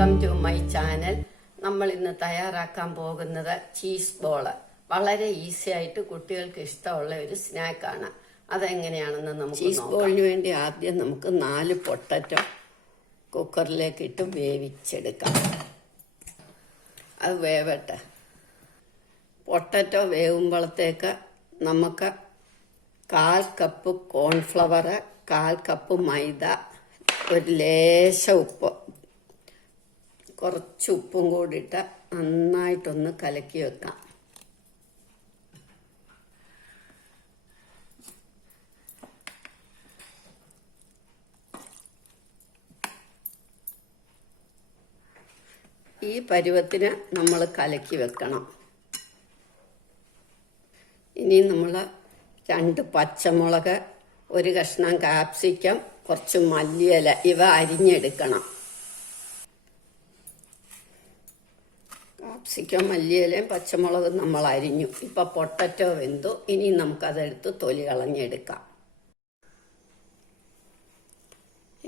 Welcome to my channel. നമ്മൾ ഇന്ന് തയ്യാറാക്കാൻ പോകുന്നത് ചീസ് ബോള്. വളരെ ഈസി ആയിട്ട് കുട്ടികൾക്ക് ഇഷ്ടമുള്ള ഒരു സ്നാക്കാണ്. അതെങ്ങനെയാണെന്ന് നമുക്ക് ചീസ് ബോളിന് വേണ്ടി ആദ്യം നമുക്ക് 4 പൊട്ടറ്റോ കുക്കറിലേക്ക് ഇട്ട് വേവിച്ചെടുക്കാം. അത് വേവട്ടെ. പൊട്ടറ്റോ വേവുമ്പോഴത്തേക്ക് നമുക്ക് 1/4 കപ്പ് കോൺഫ്ലവർ, 1/4 കപ്പ് മൈദ, ഒരു ലേശ ഉപ്പ്, കുറച്ച് ഉപ്പും കൂടിയിട്ട് നന്നായിട്ടൊന്ന് കലക്കി വെക്കാം. ഈ പരുവത്തിന് നമ്മൾ കലക്കി വെക്കണം. ഇനി നമ്മൾ 2 പച്ചമുളക്, ഒരു കഷ്ണം കാപ്സിക്കം, കുറച്ച് മല്ലിയില ഇവ അരിഞ്ഞെടുക്കണം. കാപ്സിക്കം, മല്ലിയിലയും പച്ചമുളകും നമ്മൾ അരിഞ്ഞു. ഇപ്പം പൊട്ടറ്റോ വെന്തു. ഇനി നമുക്കതെടുത്ത് തൊലി കളഞ്ഞെടുക്കാം.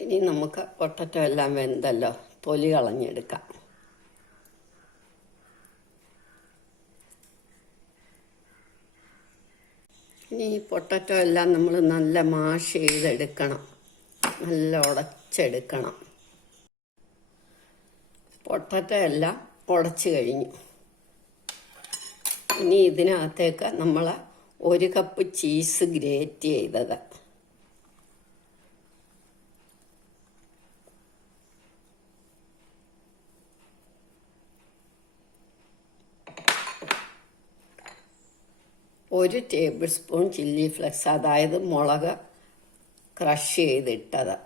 ഇനി നമുക്ക് പൊട്ടറ്റോ എല്ലാം വെന്തല്ലോ, തൊലി കളഞ്ഞെടുക്കാം. ഇനി ഈ പൊട്ടറ്റോ എല്ലാം നമ്മൾ നല്ല മാഷ് ചെയ്തെടുക്കണം, നല്ല ഉടച്ചെടുക്കണം. പൊട്ടറ്റോ എല്ലാം ഉടച്ച് കഴിഞ്ഞു. ഇനി ഇതിനകത്തേക്ക് നമ്മൾ 1 കപ്പ് ചീസ് ഗ്രേറ്റ് ചെയ്തത്, ഒരു ടേബിൾ സ്പൂൺ ചില്ലി ഫ്ലെക്സ്, അതായത് മുളക് ക്രഷ് ചെയ്തിട്ടത്,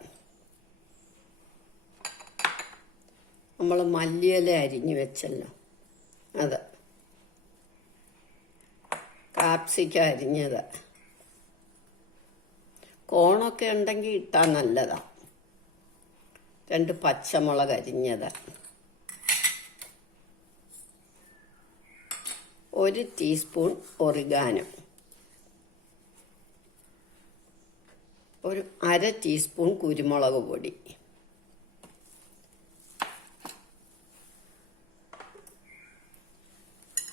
നമ്മൾ മല്ലിയില അരിഞ്ഞു വെച്ചല്ലോ അത്, കാപ്സിക്കം അരിഞ്ഞത്, കോണൊക്കെ ഉണ്ടെങ്കിൽ ഇട്ടാൽ നല്ലതാണ്, 2 പച്ചമുളക് അരിഞ്ഞത്, 1 ടീസ്പൂൺ ഒറിഗാനോ, ഒരു 1/2 ടീസ്പൂൺ കുരുമുളക് പൊടി,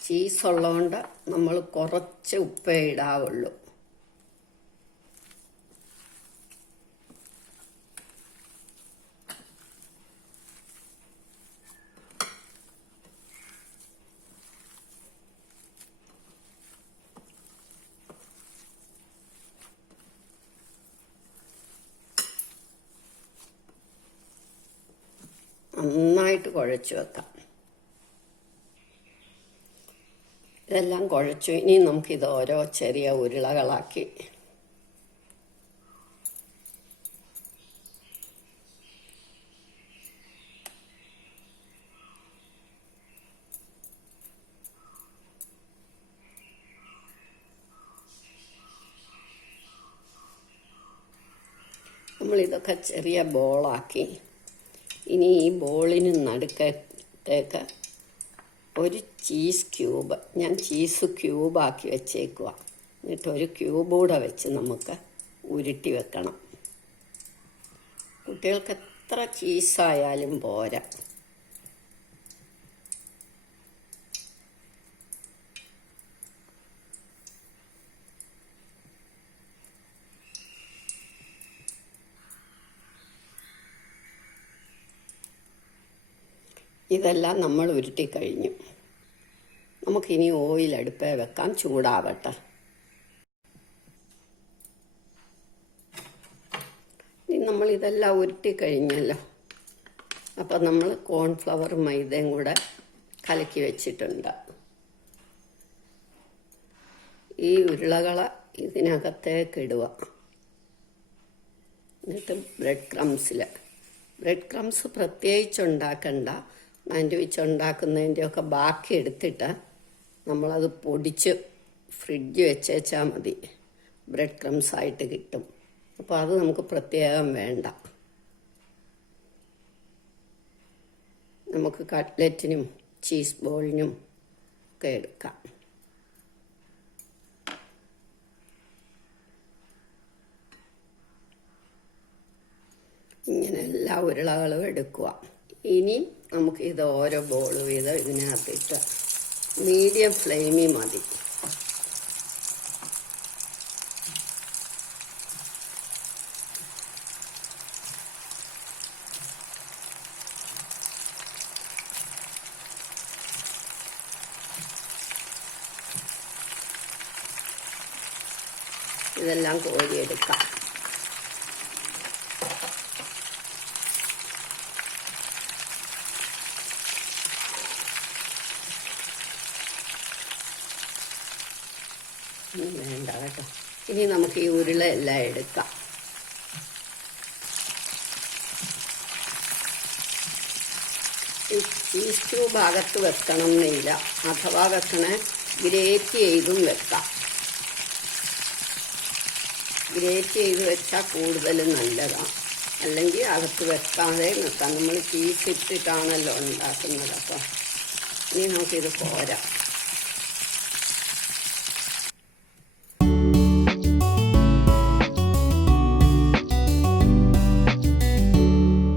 ചീസ് ഉള്ളതുകൊണ്ട് നമ്മൾ കുറച്ച് ഉപ്പേ ഇടാവുള്ളൂ. നന്നായിട്ട് കുഴച്ച് വെക്കാം. ഇതെല്ലാം കുഴച്ചു. ഇനി നമുക്കിത് ഓരോ ചെറിയ ഉരുളകളാക്കി നമ്മളിതൊക്കെ ചെറിയ ബോളാക്കി. ഇനി ഈ ബോളിന് നടുക്കത്തേക്ക് ഒരു ചീസ് ക്യൂബ്, ഞാൻ ചീസ് ക്യൂബാക്കി വെച്ചേക്കുക, എന്നിട്ട് ഒരു ക്യൂബ് കൂടെ വെച്ച് നമുക്ക് ഉരുട്ടി വെക്കണം. കുട്ടികൾക്ക് എത്ര ചീസായാലും പോരാ. ഇതെല്ലാം നമ്മൾ ഉരുട്ടി കഴിഞ്ഞു. നമുക്കിനി ഓയിൽ അടുപ്പേ വെക്കാം, ചൂടാവട്ടെ. ഇനി നമ്മളിതെല്ലാം ഉരുട്ടി കഴിഞ്ഞല്ലോ. അപ്പം നമ്മൾ കോൺഫ്ലവർ മൈദയും കൂടെ കലക്കി വെച്ചിട്ടുണ്ട്. ഈ ഉരുളകളെ ഇതിനകത്തേക്ക് ഇടുക. എന്നിട്ട് ബ്രെഡ് ക്രംസ് പ്രത്യേകിച്ച് ഉണ്ടാക്കണ്ട. സാൻഡ്വിച്ച് ഉണ്ടാക്കുന്നതിൻ്റെയൊക്കെ ബാക്കി എടുത്തിട്ട് നമ്മളത് പൊടിച്ച് ഫ്രിഡ്ജ് വെച്ചേച്ചാൽ മതി, ബ്രെഡ് ക്രംസ് ആയിട്ട് കിട്ടും. അപ്പോൾ അത് നമുക്ക് പ്രത്യേകം വേണ്ട. നമുക്ക് കട്ട്ലറ്റിനും ചീസ് ബോളിനും ഒക്കെ എടുക്കാം. ഇങ്ങനെ എല്ലാ ഉരുളകളും എടുക്കുക. ഇനി നമുക്ക് ഇത് ഓരോ ബോൾ വീതം ഇതിനകത്തിട്ട് മീഡിയം ഫ്ലെയിമിൽ മതി. ഇതെല്ലാം കോരിയെടുക്കാം. വേണ്ട കേട്ടോ. ഇനി നമുക്ക് ഈ ഉരുള എല്ലാം എടുക്കാം. ചീസ് ക്യൂബ് അകത്ത് വെക്കണം എന്നില്ല, അഥവാ വെക്കണേ ഗ്രേറ്റ് ചെയ്തും വെക്കാം. ഗ്രേറ്റ് ചെയ്ത് വെച്ചാൽ കൂടുതൽ നല്ലതാണ്. അല്ലെങ്കിൽ അകത്ത് വെക്കാതെ വെക്കാം. നമ്മൾ ചീസ് ഇട്ടിട്ടാണല്ലോ ഉണ്ടാക്കുന്നത്. അപ്പോൾ ഇനി നമുക്കിത് പോരാം.